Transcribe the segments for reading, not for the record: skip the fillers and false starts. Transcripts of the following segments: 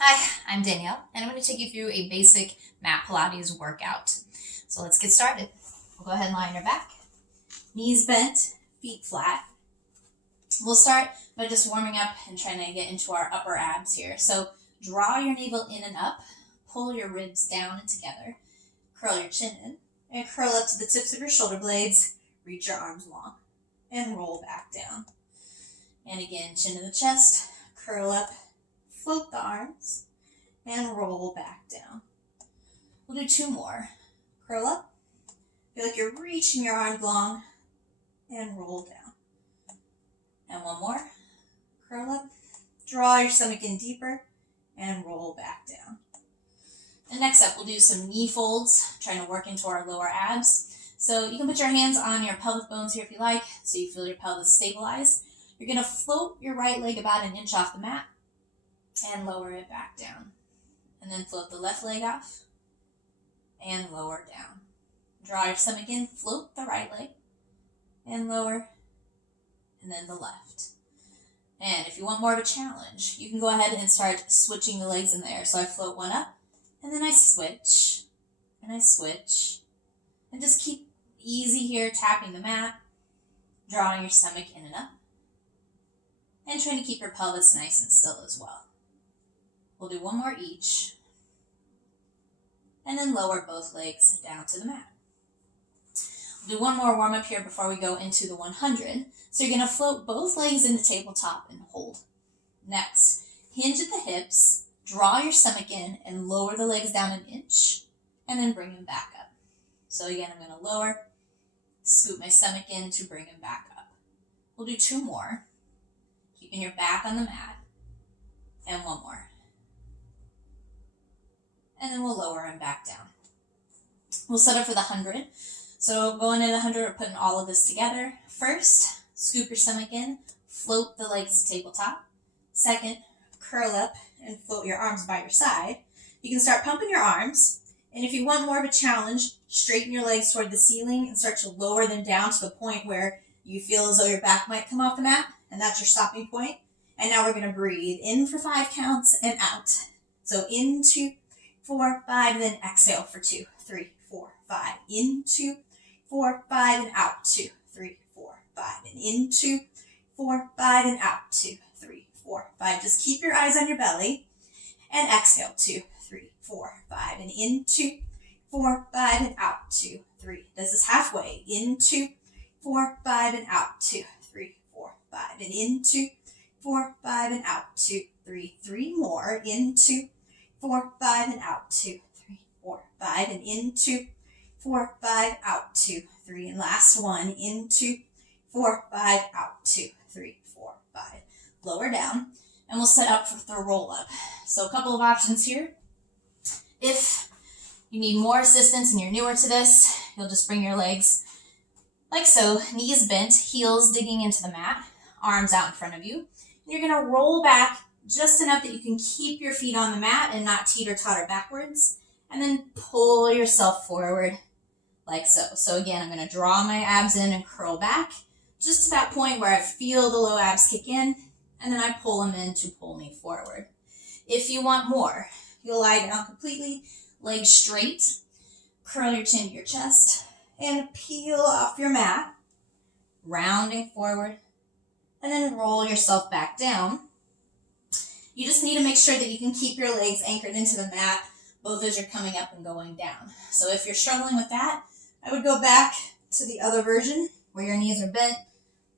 Hi, I'm Danielle, and I'm going to take you through a basic mat Pilates workout. So let's get started. We'll go ahead and lie on your back, knees bent, feet flat. We'll start by just warming up and trying to get into our upper abs here. So draw your navel in and up, pull your ribs down and together, curl your chin in, and curl up to the tips of your shoulder blades, reach your arms long, and roll back down. And again, chin to the chest, curl up, float the arms, and roll back down. We'll do two more. Curl up, feel like you're reaching your arms long, and roll down. And one more. Curl up, draw your stomach in deeper, and roll back down. And next up, we'll do some knee folds, trying to work into our lower abs. So you can put your hands on your pelvic bones here if you like, so you feel your pelvis stabilize. You're going to float your right leg about an inch off the mat, and lower it back down. And then float the left leg off and lower down. Draw your stomach in, float the right leg and lower, and then the left. And if you want more of a challenge, you can go ahead and start switching the legs in there. So I float one up, and then I switch, and I switch. And just keep easy here, tapping the mat, drawing your stomach in and up, and trying to keep your pelvis nice and still as well. We'll do one more each, and then lower both legs down to the mat. We'll do one more warm up here before we go into the 100. So you're going to float both legs into tabletop and hold. Next, hinge at the hips, draw your stomach in, and lower the legs down an inch, and then bring them back up. So again, I'm going to lower, scoop my stomach in to bring them back up. We'll do two more, keeping your back on the mat, and one more. And then we'll lower him back down. We'll set up for the 100. So going in the 100, we're putting all of this together. First, scoop your stomach in, float the legs to tabletop. Second, curl up and float your arms by your side. You can start pumping your arms. And if you want more of a challenge, straighten your legs toward the ceiling and start to lower them down to the point where you feel as though your back might come off the mat. And that's your stopping point. And now we're going to breathe in for 5 counts and out. So in 2, 4, 5, and then exhale for 2, 3, 4, 5. In 2, 4, 5, and out. 2, 3, 4, 5. And in 2, 4, 5, and out. 2, 3, 4, 5. Just keep your eyes on your belly. And exhale. 2, 3, 4, 5. And in 2, 4, 5, and out. 2, 3. This is halfway. In 2, 4, 5, and out. 2, 3, 4, 5. And in 2, 4, 5, and out. 2, 3, 3 more. In 2, 4, 5, and out. 2, 3, 4, 5. And in 2, 4, 5, out. 2, 3. And last one. In 2, 4, 5, out. 2, 3, 4, 5. Lower down. And we'll set up for the roll up. So a couple of options here. If you need more assistance and you're newer to this, you'll just bring your legs like so, knees bent, heels digging into the mat, arms out in front of you. And you're going to roll back just enough that you can keep your feet on the mat and not teeter-totter backwards. And then pull yourself forward like so. So again, I'm going to draw my abs in and curl back just to that point where I feel the low abs kick in. And then I pull them in to pull me forward. If you want more, you'll lie down completely, legs straight, curl your chin to your chest, and peel off your mat, rounding forward, and then roll yourself back down. You just need to make sure that you can keep your legs anchored into the mat, both as you're coming up and going down. So if you're struggling with that, I would go back to the other version where your knees are bent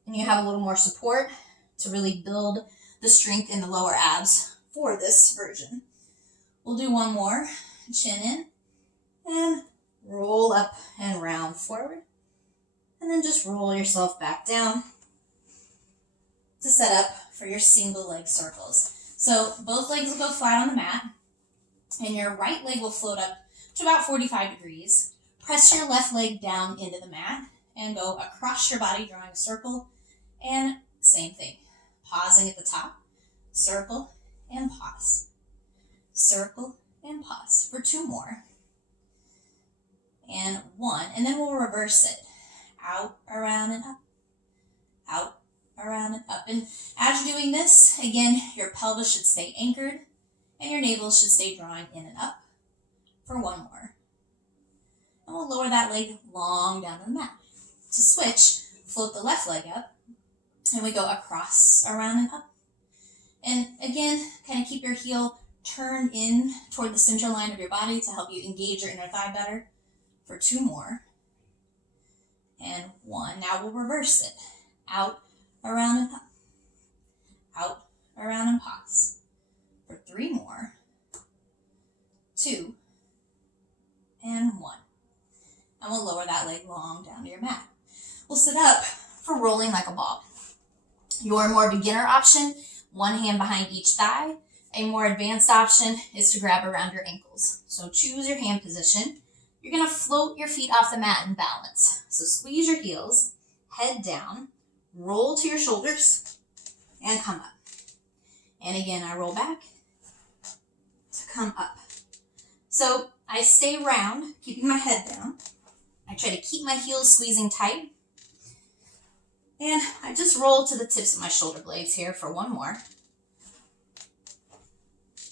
and you have a little more support to really build the strength in the lower abs for this version. We'll do one more, chin in, and roll up and round forward. And then just roll yourself back down to set up for your single leg circles. So both legs will go flat on the mat, and your right leg will float up to about 45 degrees. Press your left leg down into the mat and go across your body, drawing a circle, and same thing. Pausing at the top, circle, and pause. Circle, and pause for 2 more. And 1, and then we'll reverse it. Out, around, and up. Out, around, and up. And as you're doing this, again, your pelvis should stay anchored and your navel should stay drawing in and up for one more. And we'll lower that leg long down to the mat. To switch, float the left leg up, and we go across, around, and up. And again, kind of keep your heel turned in toward the center line of your body to help you engage your inner thigh better for two more. And one. Now we'll reverse it. Out, around, and up. Out, around, and pause. For three more. Two. And one. And we'll lower that leg long down to your mat. We'll sit up for rolling like a ball. Your more beginner option, one hand behind each thigh. A more advanced option is to grab around your ankles. So choose your hand position. You're going to float your feet off the mat and balance. So squeeze your heels, head down, roll to your shoulders, and come up. And again, I roll back to come up. So I stay round, keeping my head down. I try to keep my heels squeezing tight. And I just roll to the tips of my shoulder blades here for one more.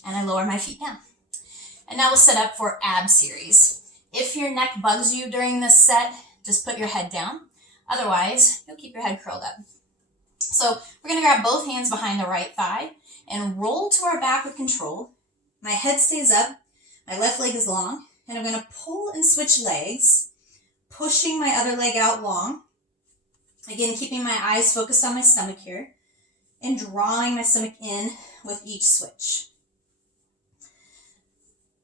And I lower my feet down. And now we'll set up for ab series. If your neck bugs you during this set, just put your head down. Otherwise, you'll keep your head curled up. So we're going to grab both hands behind the right thigh and roll to our back with control. My head stays up, my left leg is long, and I'm going to pull and switch legs, pushing my other leg out long. Again, keeping my eyes focused on my stomach here and drawing my stomach in with each switch.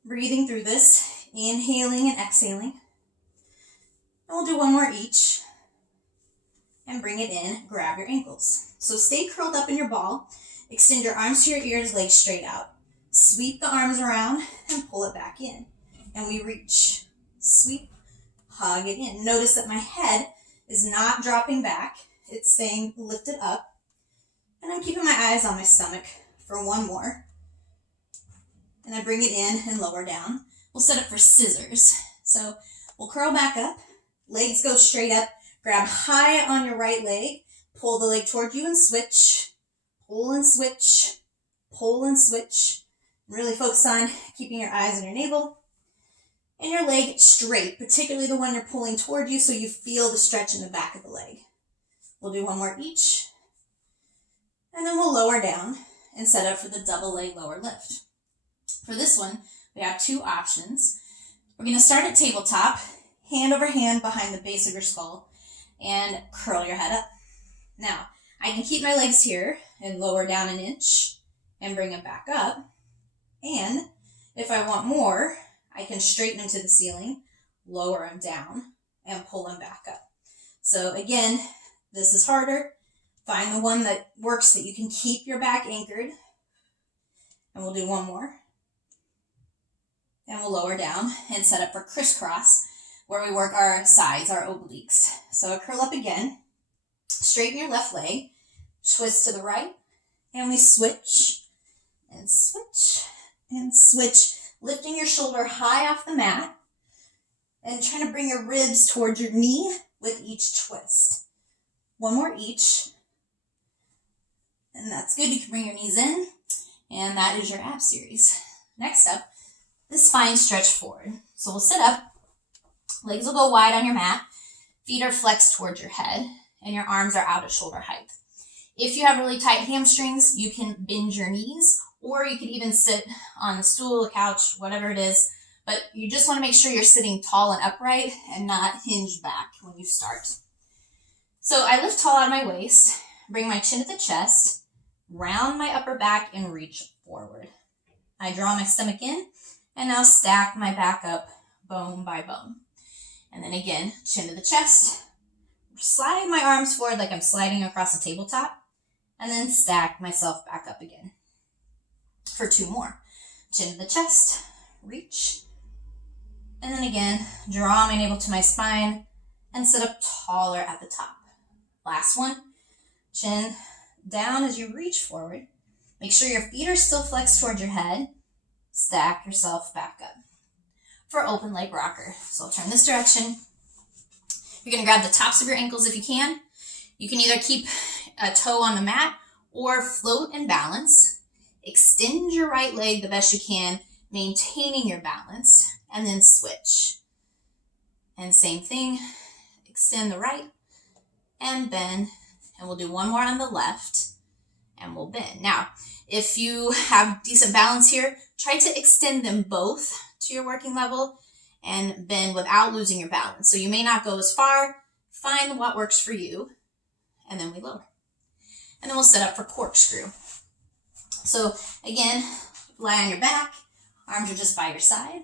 Breathing through this, inhaling and exhaling. And we'll do one more each. And bring it in, grab your ankles. So stay curled up in your ball. Extend your arms to your ears, legs straight out. Sweep the arms around and pull it back in. And we reach. Sweep, hug it in. Notice that my head is not dropping back. It's staying lifted up. And I'm keeping my eyes on my stomach for one more. And I bring it in and lower down. We'll set up for scissors. So we'll curl back up. Legs go straight up. Grab high on your right leg. Pull the leg toward you and switch. Pull and switch. Pull and switch. And really focus on keeping your eyes on your navel. And your leg straight, particularly the one you're pulling toward you so you feel the stretch in the back of the leg. We'll do one more each. And then we'll lower down and set up for the double leg lower lift. For this one, we have two options. We're going to start at tabletop, hand over hand behind the base of your skull, and curl your head up. Now, I can keep my legs here and lower down an inch and bring them back up. And if I want more, I can straighten them to the ceiling, lower them down, and pull them back up. So again, this is harder. Find the one that works that you can keep your back anchored. And we'll do one more. And we'll lower down and set up for crisscross, where we work our sides, our obliques. So I curl up again, straighten your left leg, twist to the right, and we switch, and switch, and switch. Lifting your shoulder high off the mat and trying to bring your ribs towards your knee with each twist. One more each. And that's good. You can bring your knees in. And that is your ab series. Next up, the spine stretch forward. So we'll sit up. Legs will go wide on your mat. Feet are flexed towards your head. And your arms are out at shoulder height. If you have really tight hamstrings, you can bend your knees. Or you could even sit on a stool, a couch, whatever it is. But you just want to make sure you're sitting tall and upright and not hinged back when you start. So I lift tall out of my waist, bring my chin to the chest, round my upper back, and reach forward. I draw my stomach in, and now stack my back up bone by bone. And then again, chin to the chest, slide my arms forward like I'm sliding across a tabletop, and then stack myself back up again. For two more. Chin to the chest, reach, and then again, draw my navel to my spine and sit up taller at the top. Last one, chin down as you reach forward. Make sure your feet are still flexed towards your head. Stack yourself back up for open leg rocker. So I'll turn this direction. You're going to grab the tops of your ankles if you can. You can either keep a toe on the mat or float and balance. extend your right leg the best you can, maintaining your balance, and then switch. And same thing, extend the right and bend, and we'll do one more on the left and we'll bend. Now, if you have decent balance here, try to extend them both to your working level and bend without losing your balance. So you may not go as far, find what works for you, and then we lower. And then we'll set up for corkscrew. So again, lie on your back, arms are just by your side.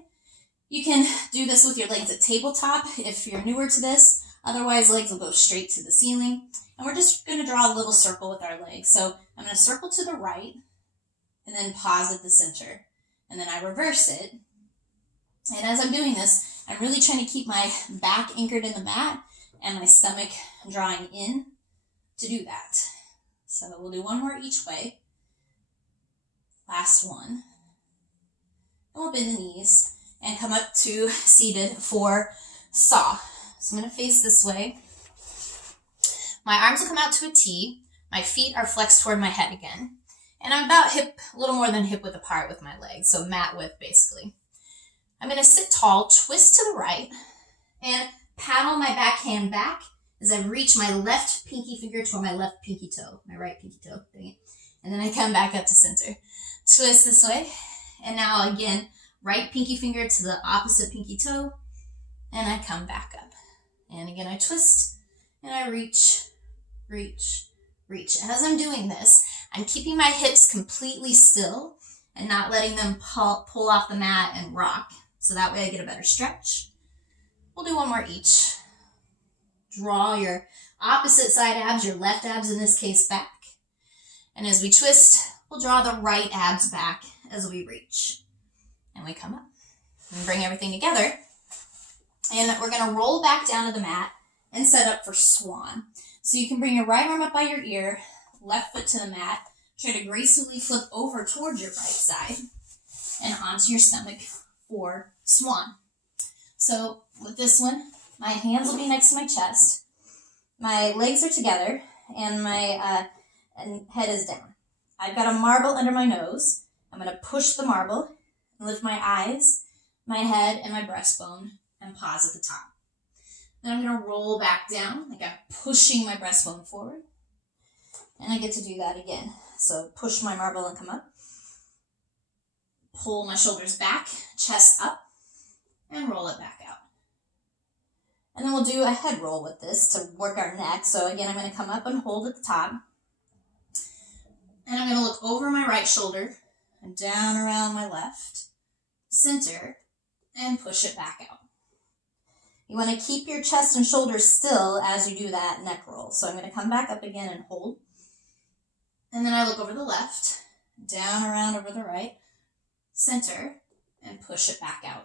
You can do this with your legs at tabletop if you're newer to this. Otherwise, legs will go straight to the ceiling. And we're just going to draw a little circle with our legs. So I'm going to circle to the right and then pause at the center. And then I reverse it. And as I'm doing this, I'm really trying to keep my back anchored in the mat and my stomach drawing in to do that. So we'll do one more each way. Last one. And we'll bend the knees and come up to seated for saw. So I'm going to face this way. My arms will come out to a T. My feet are flexed toward my head again. And I'm about a little more than hip width apart with my legs, so mat width basically. I'm going to sit tall, twist to the right, and paddle my backhand back as I reach my left pinky finger toward my left pinky toe, my right pinky toe, dang it. And then I come back up to center. Twist this way, and now again, right pinky finger to the opposite pinky toe, and I come back up. And again, I twist, and I reach, reach, reach. As I'm doing this, I'm keeping my hips completely still and not letting them pull off the mat and rock. So that way I get a better stretch. We'll do one more each. Draw your opposite side abs, your left abs in this case, back. And as we twist, we'll draw the right abs back as we reach. And we come up. And bring everything together. And we're going to roll back down to the mat and set up for swan. So you can bring your right arm up by your ear, left foot to the mat, try to gracefully flip over towards your right side and onto your stomach for swan. So with this one, my hands will be next to my chest, my legs are together, and my head is down. I've got a marble under my nose. I'm going to push the marble and lift my eyes, my head, and my breastbone and pause at the top. Then I'm going to roll back down like I'm pushing my breastbone forward. And I get to do that again. So push my marble and come up. Pull my shoulders back, chest up, and roll it back out. And then we'll do a head roll with this to work our neck. So again, I'm going to come up and hold at the top. And I'm going to look over my right shoulder and down around my left, center, and push it back out. You want to keep your chest and shoulders still as you do that neck roll. So I'm going to come back up again and hold. And then I look over the left, down around over the right, center, and push it back out.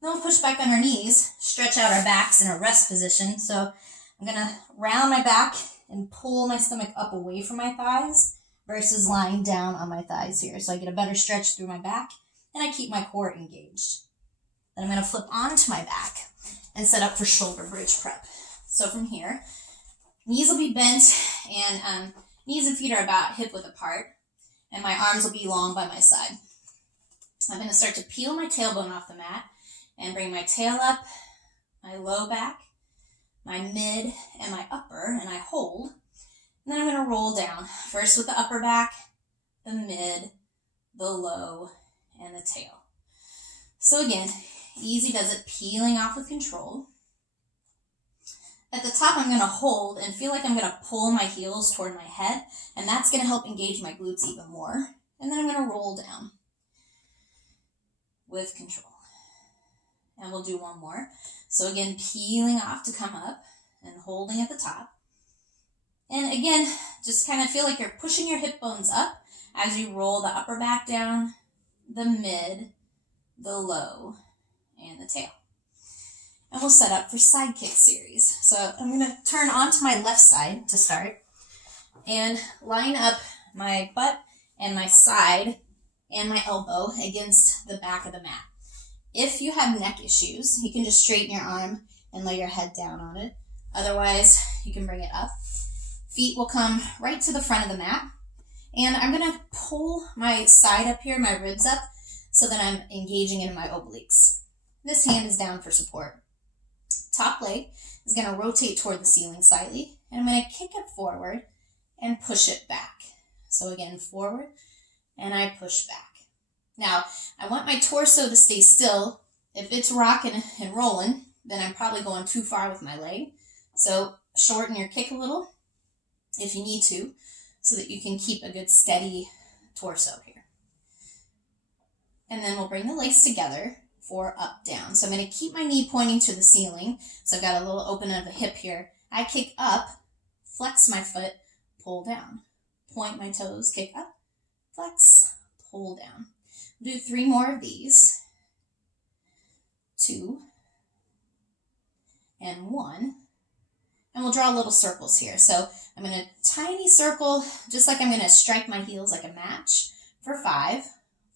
Then we'll push back on our knees, stretch out our backs in a rest position. So I'm going to round my back and pull my stomach up away from my thighs versus lying down on my thighs here. So I get a better stretch through my back and I keep my core engaged. Then I'm going to flip onto my back and set up for shoulder bridge prep. So from here, knees will be bent and knees and feet are about hip width apart and my arms will be long by my side. I'm going to start to peel my tailbone off the mat and bring my tail up, my low back, my mid, and my upper, and I hold. And then I'm going to roll down, first with the upper back, the mid, the low, and the tail. So again, easy does it, peeling off with control. At the top, I'm going to hold and feel like I'm going to pull my heels toward my head, and that's going to help engage my glutes even more. And then I'm going to roll down with control. And we'll do one more. So again, peeling off to come up and holding at the top. And again, just kind of feel like you're pushing your hip bones up as you roll the upper back down, the mid, the low, and the tail. And we'll set up for side kick series. So I'm going to turn onto my left side to start and line up my butt and my side and my elbow against the back of the mat. If you have neck issues, you can just straighten your arm and lay your head down on it. Otherwise, you can bring it up. Feet will come right to the front of the mat And I'm gonna pull my side up here, my ribs up, so that I'm engaging into my obliques. This hand is down for support. Top leg is gonna rotate toward the ceiling slightly, and I'm gonna kick it forward and push it back. So again, forward, and I push back. Now, I want my torso to stay still. If it's rocking and rolling, then I'm probably going too far with my leg. So shorten your kick a little if you need to, so that you can keep a good steady torso here. And then we'll bring the legs together for up, down. So I'm going to keep my knee pointing to the ceiling. So I've got a little open of the hip here. I kick up, flex my foot, pull down. Point my toes, kick up, flex, pull down. Do 3 more of these. 2 and 1. And we'll draw little circles here. So I'm going to tiny circle, just like I'm going to strike my heels like a match for 5,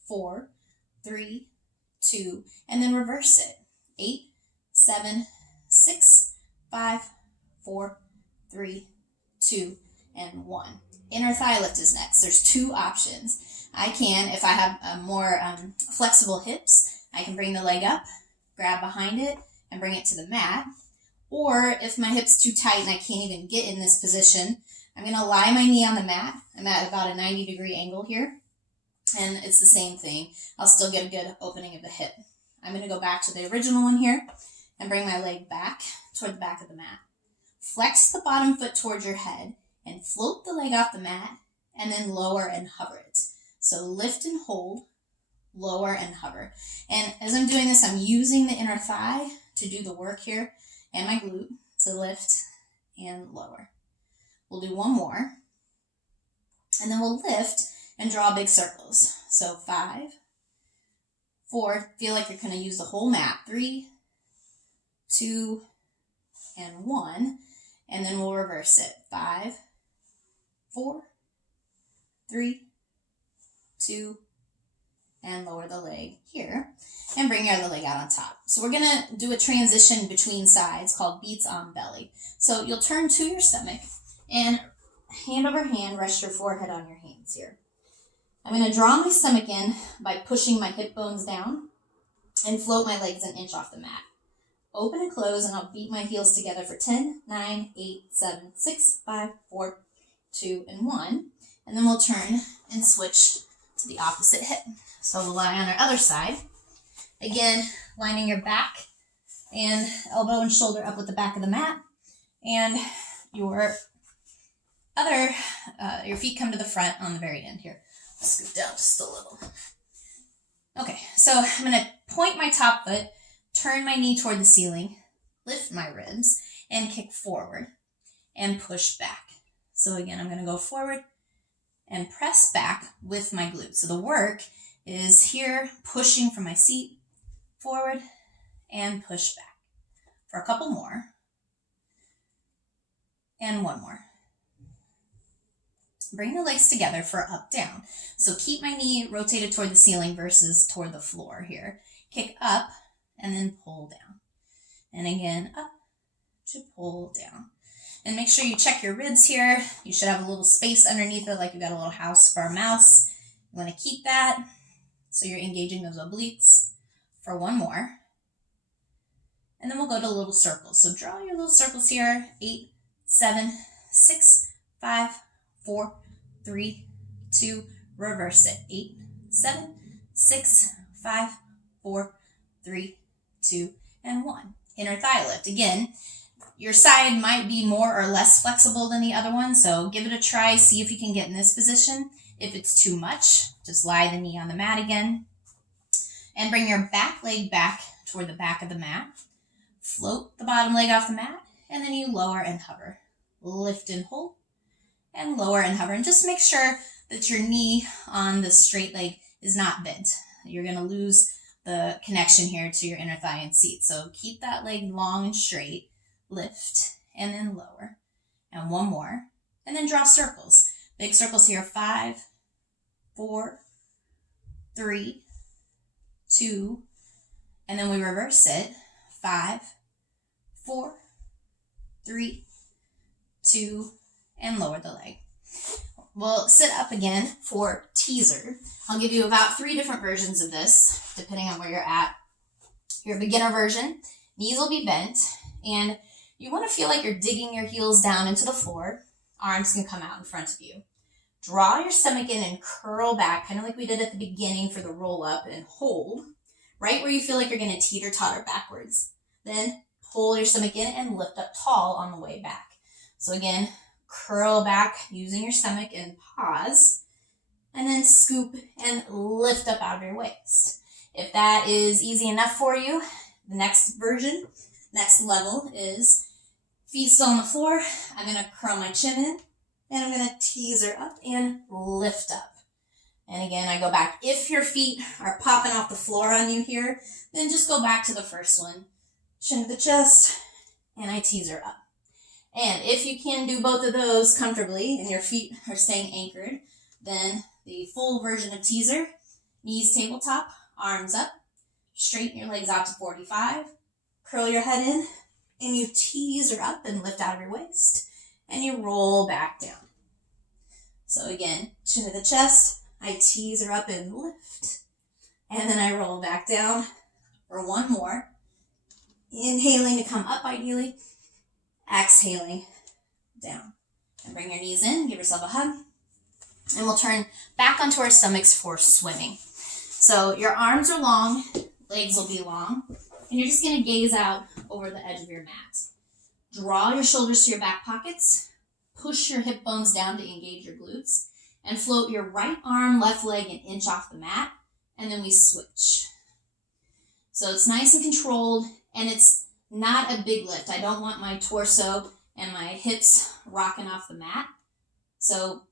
4, 3, 2, and then reverse it. 8, 7, 6, 5, 4, 3, 2, and 1. Inner thigh lift is next. There's 2 options. I can, if I have more flexible hips, I can bring the leg up, grab behind it, and bring it to the mat. Or if my hip's too tight and I can't even get in this position, I'm going to lie my knee on the mat. I'm at about a 90-degree angle here. And it's the same thing. I'll still get a good opening of the hip. I'm going to go back to the original one here and bring my leg back toward the back of the mat. Flex the bottom foot towards your head and float the leg off the mat and then lower and hover it. So lift and hold, lower and hover. And as I'm doing this, I'm using the inner thigh to do the work here and my glute to lift and lower. We'll do 1 more. And then we'll lift and draw big circles. So 5, 4, feel like you're going to use the whole mat. 3, 2, and 1. And then we'll reverse it. 5, 4, 3, 2, and lower the leg here. And bring your other leg out on top. So we're going to do a transition between sides called beats on belly. So you'll turn to your stomach and hand over hand, rest your forehead on your hands here. I'm going to draw my stomach in by pushing my hip bones down and float my legs an inch off the mat. Open and close, and I'll beat my heels together for 10, 9, 8, 7, 6, 5, 4, 2, and 1. And then we'll turn and switch to the opposite hip. So we'll lie on our other side. Again, lining your back and elbow and shoulder up with the back of the mat. And your feet come to the front on the very end here. I'll scoot down just a little. Okay, so I'm going to point my top foot, turn my knee toward the ceiling, lift my ribs, and kick forward and push back. So again, I'm going to go forward and press back with my glutes. So the work is here, pushing from my seat, forward, and push back. For a couple more. And 1 more. Bring the legs together for up, down. So keep my knee rotated toward the ceiling versus toward the floor here. Kick up and then pull down. And again, up to pull down. And make sure you check your ribs here. You should have a little space underneath it, like you got a little house for a mouse. You want to keep that so you're engaging those obliques. For 1 more. And then we'll go to little circles. So draw your little circles here. 8, 7, 6, 5, 4, 3, 2, reverse it. 8, 7, 6, 5, 4, 3, 2, and 1. Inner thigh lift. Again, your side might be more or less flexible than the other one, so give it a try. See if you can get in this position. If it's too much, just lie the knee on the mat again. And bring your back leg back toward the back of the mat. Float the bottom leg off the mat, and then you lower and hover. Lift and hold, and lower and hover. And just make sure that your knee on the straight leg is not bent. You're going to lose the connection here to your inner thigh and seat. So keep that leg long and straight. Lift, and then lower. And 1 more. And then draw circles. Big circles here. 5, 4, 3, 2, and then we reverse it. 5, 4, 3, 2, and lower the leg. we'll sit up again for teaser. I'll give you about 3 different versions of this, depending on where you're at. Your beginner version, knees will be bent, and you want to feel like you're digging your heels down into the floor. Arms can come out in front of you. Draw your stomach in and curl back, kind of like we did at the beginning for the roll up, and hold right where you feel like you're going to teeter-totter backwards. Then pull your stomach in and lift up tall on the way back. So again, curl back using your stomach and pause, and then scoop and lift up out of your waist. If that is easy enough for you, the next version, next level is feet still on the floor. I'm going to curl my chin in, and I'm going to teaser up and lift up. And again, I go back. If your feet are popping off the floor on you here, then just go back to the first one. Chin to the chest, and I teaser up. And if you can do both of those comfortably and your feet are staying anchored, then the full version of teaser, knees tabletop, arms up, straighten your legs out to 45, curl your head in, and you teaser up and lift out of your waist, and you roll back down. So again, chin to the chest, I teaser up and lift, and then I roll back down for one more. Inhaling to come up ideally, exhaling down. And bring your knees in, give yourself a hug, and we'll turn back onto our stomachs for swimming. So your arms are long, legs will be long, and you're just going to gaze out over the edge of your mat. Draw your shoulders to your back pockets, push your hip bones down to engage your glutes, and float your right arm, left leg an inch off the mat, and then we switch. So it's nice and controlled, and it's not a big lift. I don't want my torso and my hips rocking off the mat. So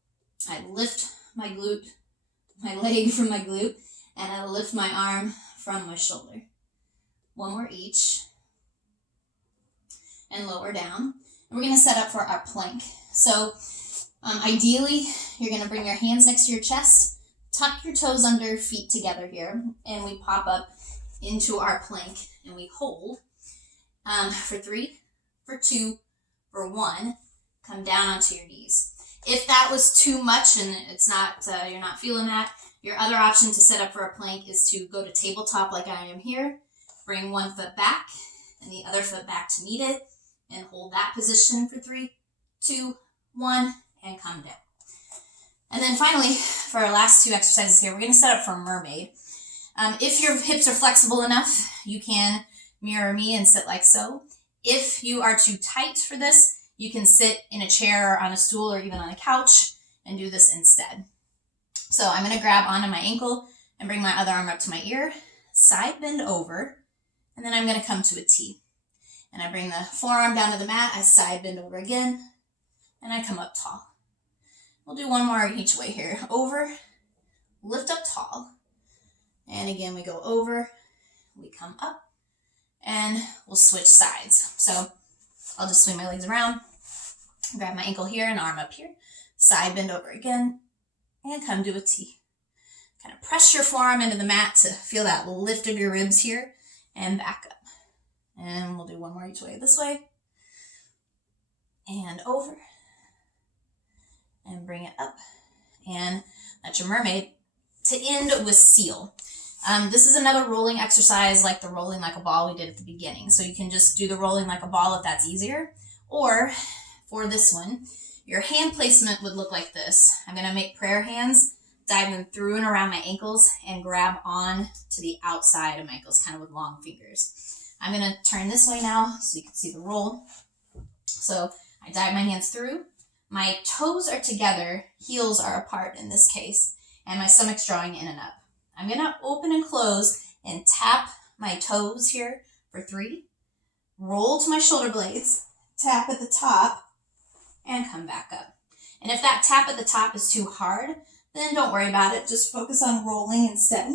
I lift my leg from my glute, and I lift my arm from my shoulder. One more each. And lower down. And we're going to set up for our plank. So ideally, you're going to bring your hands next to your chest, tuck your toes under, feet together here, and we pop up into our plank, and we hold for 3, for 2, for 1. Come down onto your knees. If that was too much and it's not, you're not feeling that, your other option to set up for a plank is to go to tabletop like I am here. Bring one foot back and the other foot back to meet it, and hold that position for 3, 2, 1, and come down. And then finally, for our last 2 exercises here, we're going to set up for mermaid. If your hips are flexible enough, you can mirror me and sit like so. If you are too tight for this, you can sit in a chair or on a stool or even on a couch and do this instead. So I'm going to grab onto my ankle and bring my other arm up to my ear, side bend over, and then I'm going to come to a T. And I bring the forearm down to the mat, I side bend over again, and I come up tall. We'll do one more each way here. Over, lift up tall, and again we go over, we come up, and we'll switch sides. So I'll just swing my legs around, grab my ankle here and arm up here, side bend over again, and come to a T. Kind of press your forearm into the mat to feel that lift of your ribs here, and back up. And we'll do one more each way, this way, and over, and bring it up, and that's your mermaid. To end with seal. This is another rolling exercise like the rolling like a ball we did at the beginning. So you can just do the rolling like a ball if that's easier. Or for this one, your hand placement would look like this. I'm going to make prayer hands, dive them through and around my ankles, and grab on to the outside of my ankles, kind of with long fingers. I'm going to turn this way now so you can see the roll. So I dive my hands through. My toes are together, heels are apart in this case, and my stomach's drawing in and up. I'm going to open and close and tap my toes here for 3, roll to my shoulder blades, tap at the top, and come back up. And if that tap at the top is too hard, then don't worry about it. Just focus on rolling instead.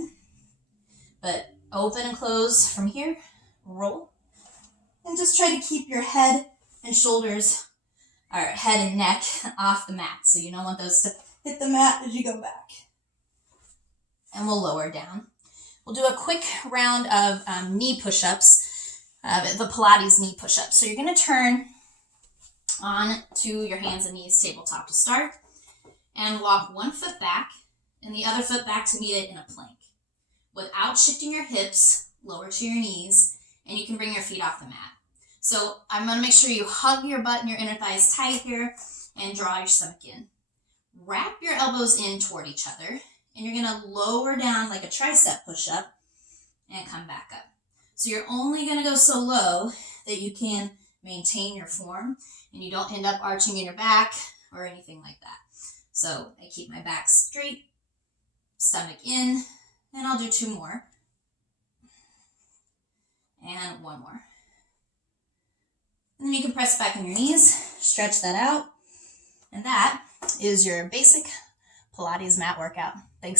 But open and close from here, roll, and just try to keep your head and shoulders, or head and neck off the mat. So you don't want those to hit the mat as you go back. And we'll lower down. We'll do a quick round of knee push-ups, the Pilates knee push-ups. So you're going to turn on to your hands and knees tabletop to start. and walk one foot back and the other foot back to meet it in a plank. Without shifting your hips, lower to your knees, and you can bring your feet off the mat. So I'm going to make sure you hug your butt and your inner thighs tight here and draw your stomach in. Wrap your elbows in toward each other, and you're going to lower down like a tricep push-up and come back up. So you're only going to go so low that you can maintain your form and you don't end up arching in your back or anything like that. So I keep my back straight, stomach in, and I'll do 2 more. And 1 more. And then you can press back on your knees, stretch that out, and that is your basic Pilates mat workout. Thanks.